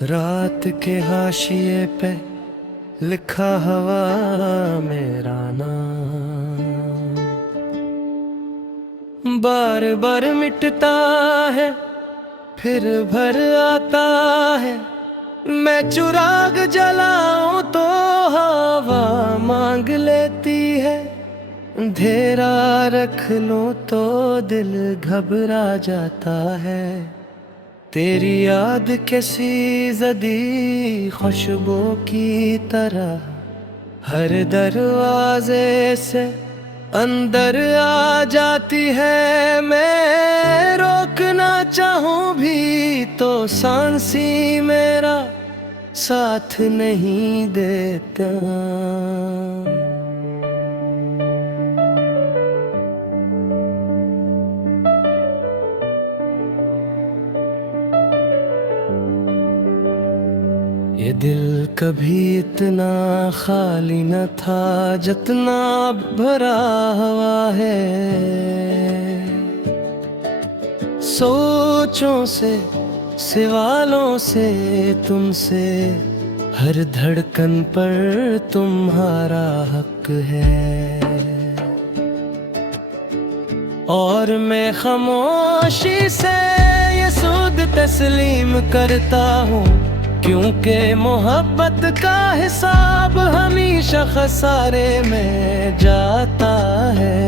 रात के हाशिए पे लिखा हवा मेरा नाम, बार बार मिटता है फिर भर आता है। मैं चिराग जलाऊं तो हवा मांग लेती है, अंधेरा रख लूं तो दिल घबरा जाता है। तेरी याद कैसी जदी खुशबू की तरह हर दरवाजे से अंदर आ जाती है। मैं रोकना चाहूं भी तो सांसी मेरा साथ नहीं देता। ये दिल कभी इतना खाली न था जितना भरा हुआ है। सोचों से सवालों से तुमसे हर धड़कन पर तुम्हारा हक है। और मैं खामोशी से ये सूद तस्लीम करता हूँ, क्योंकि मोहब्बत का हिसाब हमेशा खसारे में जाता है।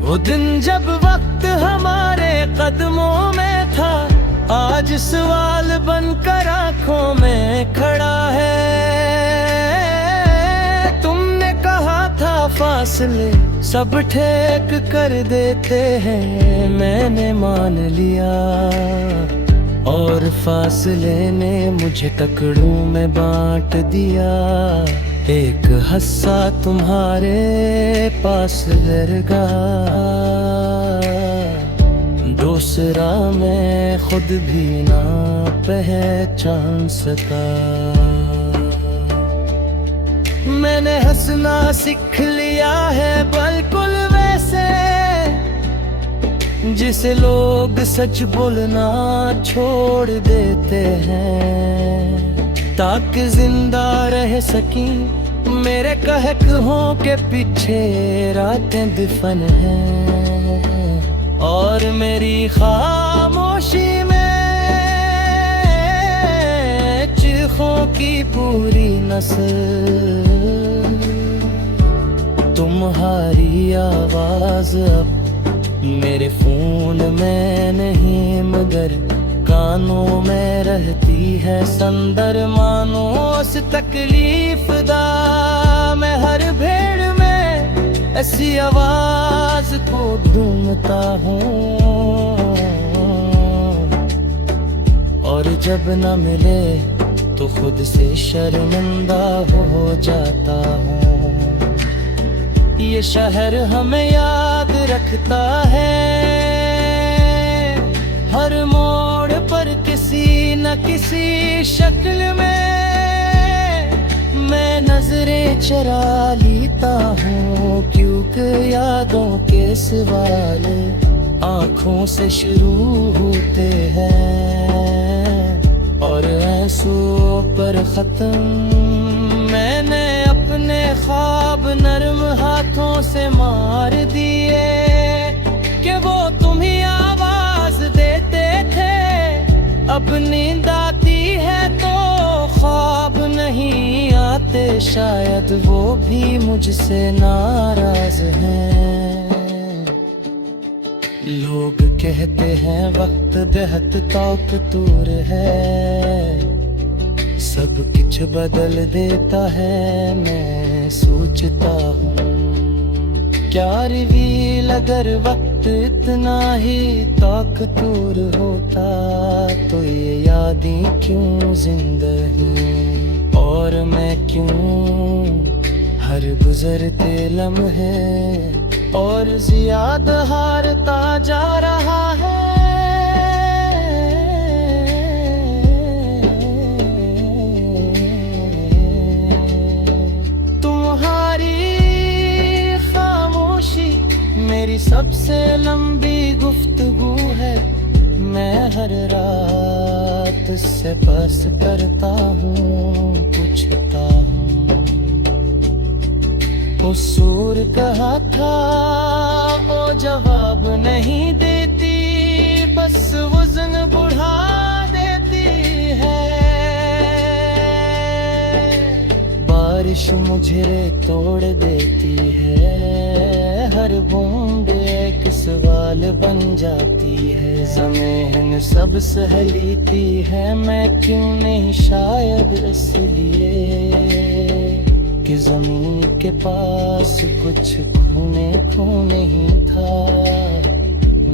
वो दिन जब वक्त हमारे कदमों में था, आज सवाल बनकर आंखों में खड़ा है। तुमने कहा था फासले सब ठेक कर देते हैं, मैंने मान लिया और फासले ने मुझे टुकड़ों में बांट दिया। एक हस्सा तुम्हारे पास लगा, दूसरा मैं खुद भी ना पहचान सका। मैंने हंसना सीख लिया है बिल्कुल वैसे जिसे लोग सच बोलना छोड़ देते हैं, ताकि जिंदा रह सकी मेरे कहकों के पीछे रातें दफन हैं। और मेरी खामोशी में चीखों की पूरी नस्ल, तुम्हारी आवाज अब मेरे फोन में नहीं मगर कानों में रहती है संदर। मानो उस तकलीफ दा मैं हर भेड़ में ऐसी आवाज को ढूंढता हूँ, और जब न मिले तो खुद से शर्मिंदा हो जाता हूँ। ये शहर हमें याद रखता है, हर मोड़ पर किसी न किसी शक्ल में मैं नजरें चरा लेता हूँ, क्योंकि यादों के सवाल आँखों से शुरू होते हैं और आंसुओं पर खत्म। मैंने अपने ख्वाब नर्म हाथों से मार दिए कि वो तुम्ही आवाज देते थे। अब नींद आती है तो ख्वाब नहीं आते, शायद वो भी मुझसे नाराज हैं। लोग कहते हैं वक्त बेहद ताकतवर है, सब कुछ बदल देता है। मैं सोचता हूँ क्या रिवील अगर वक्त इतना ही ताकतवर होता तो ये यादें क्यों जिंदा हैं, और मैं क्यों हर गुजरते लम्हे और ज्यादा हारता जा रहा है। मेरी सबसे लंबी गुफ्तगू है, मैं हर रात से बस करता हूँ, पूछता हूँ। कसूर कहा था ओ जवाब नहीं देती, बस वजन बढ़ा देती है। बारिश मुझे तोड़ देती है, हर बूंद एक सवाल बन जाती है। ज़मीन सब सह लेती है, मैं क्यों नहीं, शायद इसलिए कि ज़मीन के पास कुछ खूने को नहीं था।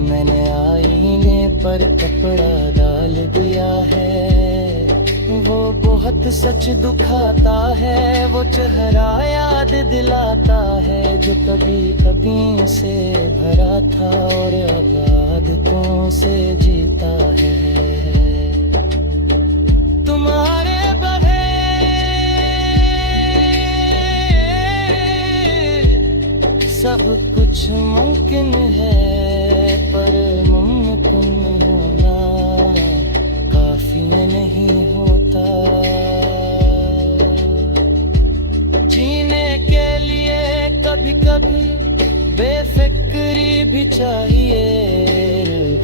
मैंने आईने पर कपड़ा डाल दिया है, वो बहुत सच दुखाता है। वो चेहरा याद दिलाता है जो कभी कभी से भरा था और अब आदतों से जीता है। तुम्हारे बगैर सब कुछ मुमकिन है, पर मुमकिन होना काफी नहीं होता। जीने के लिए कभी कभी बेफिक्री भी चाहिए।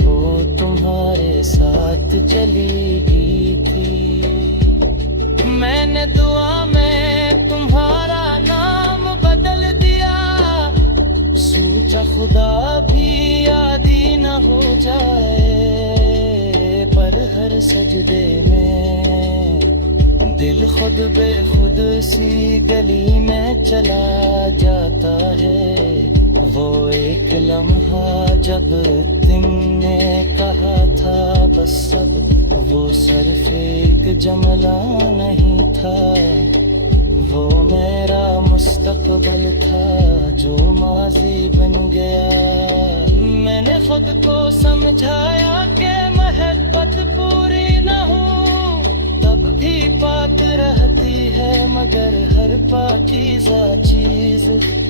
वो तुम्हारे साथ चली गई थी, मैंने दुआ में तुम्हारा नाम बदल दिया। सोचा खुदा भी याद ही न हो जाए, पर हर सजदे में दिल खुद बेखुद सी गली में चला जाता है। वो एक लम्हा जब तुमने कहा था बस अब, वो सिर्फ एक जुमला नहीं था, वो मेरा मुस्तकबिल था जो माजी बन गया। मैंने खुद को समझाया कि मोहब्बत पूरी न हो तब भी पाक रहती है, मगर हर पाकीज़ा चीज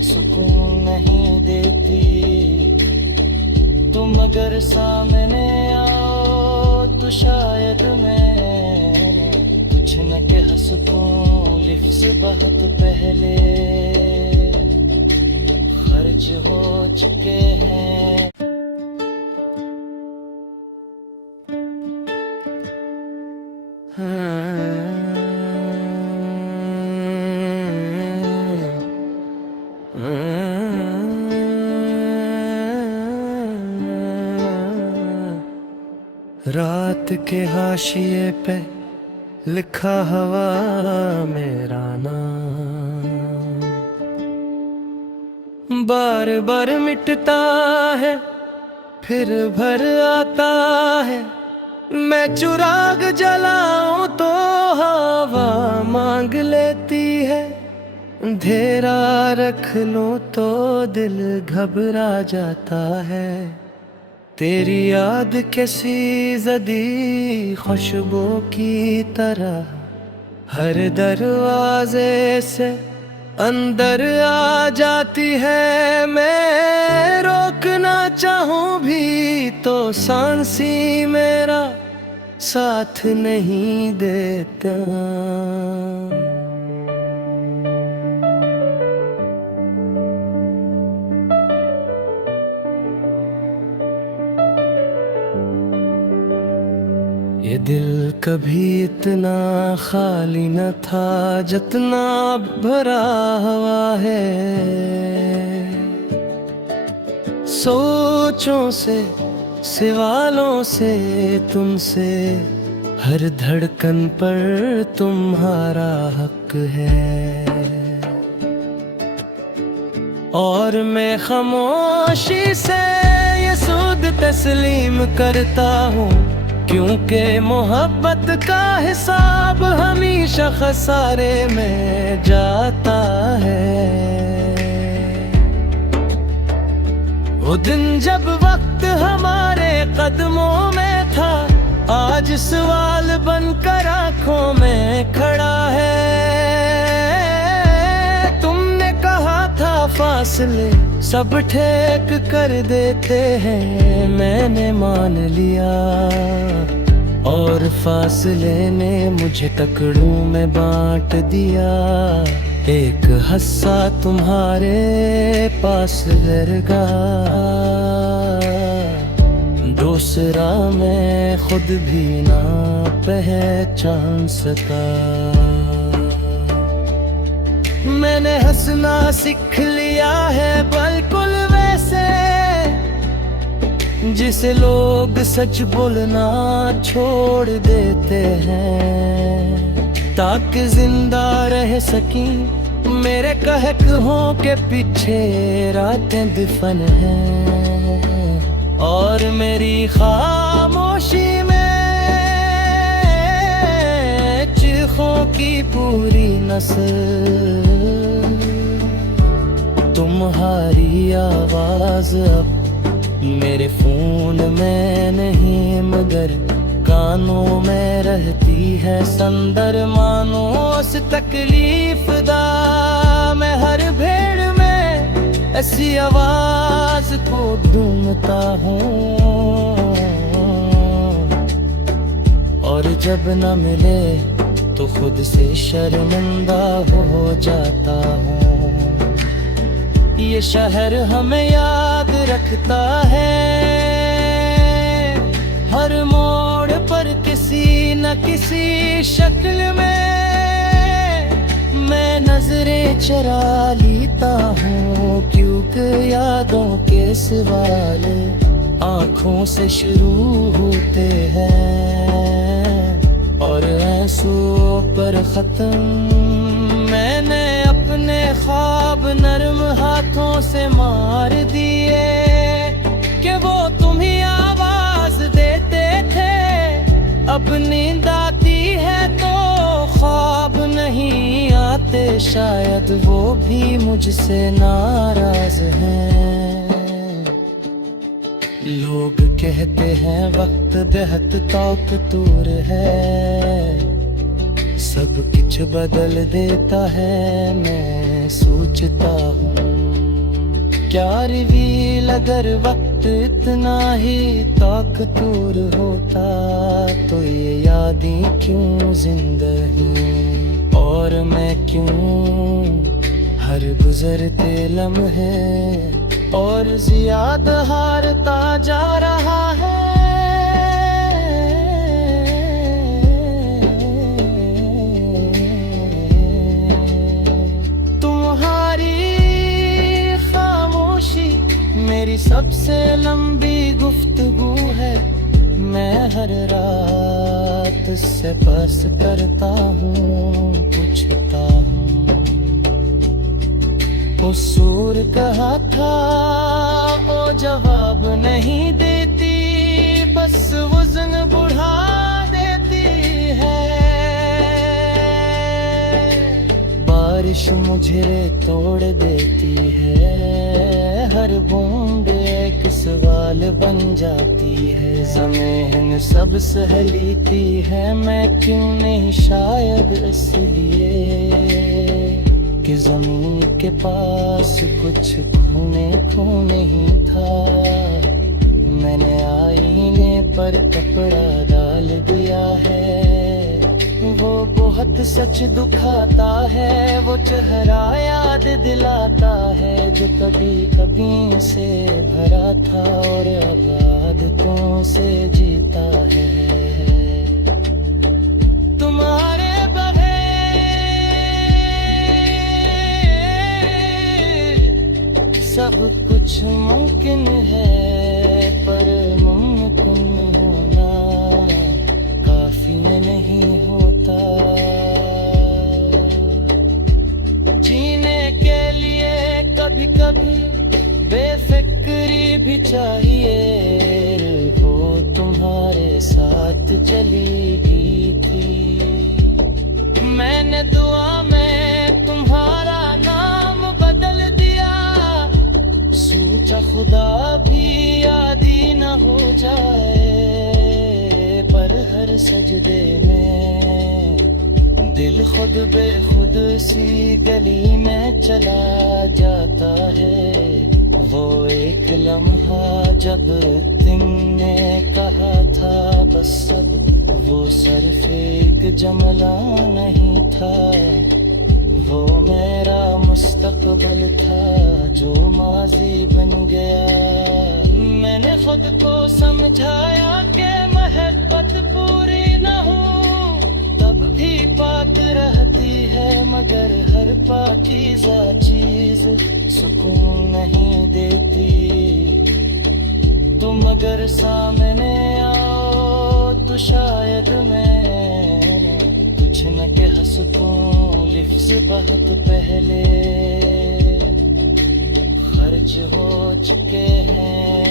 सुकून नहीं देती। तुम अगर सामने आओ तो शायद मैं कुछ न कह सकूं, लिफ्ज़ बहुत पहले खर्च हो चुके हैं। रात के हाशिए पे लिखा हवा मेरा नाम, बार बार मिटता है फिर भर आता है। मैं चिराग जलाऊं तो हवा मांग लेती है, अंधेरा रख लूं तो दिल घबरा जाता है। तेरी याद कैसी जदी खुशबू की तरह हर दरवाजे से अंदर आ जाती है। मैं रोकना चाहूं भी तो सांसी मेरा साथ नहीं देता। ये दिल कभी इतना खाली न था जितना भरा हुआ है। सोचों से, सवालों से, तुमसे, हर धड़कन पर तुम्हारा हक है। और मैं खामोशी से ये सूद तस्लीम करता हूँ, क्योंकि मोहब्बत का हिसाब हमेशा खसारे में जाता है। वो दिन जब वक्त हमारे कदमों में था, आज सवाल बनकर आंखों में खड़ा है। तुमने कहा था फासले सब ठेक कर देते हैं, मैंने मान लिया। और फासले ने मुझे टुकड़ों में बांट दिया। एक हस्सा तुम्हारे पास लगा, दूसरा मैं खुद भी ना पहचान सका। मैंने हंसना सीख लिया है बिल्कुल वैसे जिसे लोग सच बोलना छोड़ देते हैं, ताकि जिंदा रह सकी। मेरे कहकों के पीछे रातें दफन हैं, और मेरी खामोशी में चीखों की पूरी नस्ल। तुम्हारी आवाज अब मेरे फोन में नहीं मगर कानों में रहती है संदर। मानो उस तकलीफ दा मैं हर भेड़ में ऐसी आवाज को ढूंढता हूँ, और जब न मिले तो खुद से शर्मिंदा हो जाता हूँ। ये शहर हमें याद रखता है, हर मोड़ पर किसी न किसी शक्ल में मैं नजरें चरा लेता हूँ। क्योंकि यादों के सवाल आँखों से शुरू होते हैं, और आंसुओं पर खत्म। मैंने अपने ख्वाब नर्म हाथों से मार दिए कि वो तुम ही आवाज देते थे। अब नींद आती है तो ख्वाब नहीं आते, शायद वो भी मुझसे नाराज हैं। लोग कहते हैं वक्त बेहद ताकतवर है, सब कुछ बदल देता है। मैं सोचता हूँ क्या रिवील अगर वक्त इतना ही ताकतवर होता तो ये यादें क्यों जिंदा हैं, और मैं क्यों हर गुजरते लम्हे और ज्यादा हारता जा रहा है। मेरी सबसे लंबी गुफ्तगू है, मैं हर रात से बस करता हूँ, पूछता हूँ कसूर कहा था, ओ जवाब नहीं देती, बस वजन बढ़ा देती है। बारिश मुझे तोड़ देती है, हर बूंद एक सवाल बन जाती है। ज़मीन सब सह लेती है, मैं क्यों नहीं, शायद इसलिए कि ज़मीन के पास कुछ खोने को नहीं था। मैंने आईने पर कपड़ा डाल दिया है, वो बहुत सच दुखाता है। वो चेहरा याद दिलाता है जो कभी कभी से भरा था और अब आदतों से जीता है। तुम्हारे बगैर सब कुछ मुमकिन है, पर मुमकिन होना काफी नहीं होता। जीने के लिए कभी कभी बेफिक्री भी चाहिए, वो तुम्हारे साथ चली गई थी। मैंने दुआ में तुम्हारा नाम बदल दिया, सोचा खुदा भी याद ही न हो जाए, पर हर सजदे में दिल खुद बेखुद सी गली में चला जाता है। वो एक लम्हा जब तुमने कहा था बस अब, वो सिर्फ एक जुमला नहीं था, वो मेरा मुस्तकबिल था जो माजी बन गया। मैंने खुद को समझाया कि मोहब्बत पूरी न हो तब भी पाक रहती है, मगर हर पाकीज़ा चीज सुकून नहीं देती। तुम अगर सामने आओ तो शायद मैं कुछ न कह सकूं, लिफ्ज़ बहुत पहले खर्च हो चुके हैं।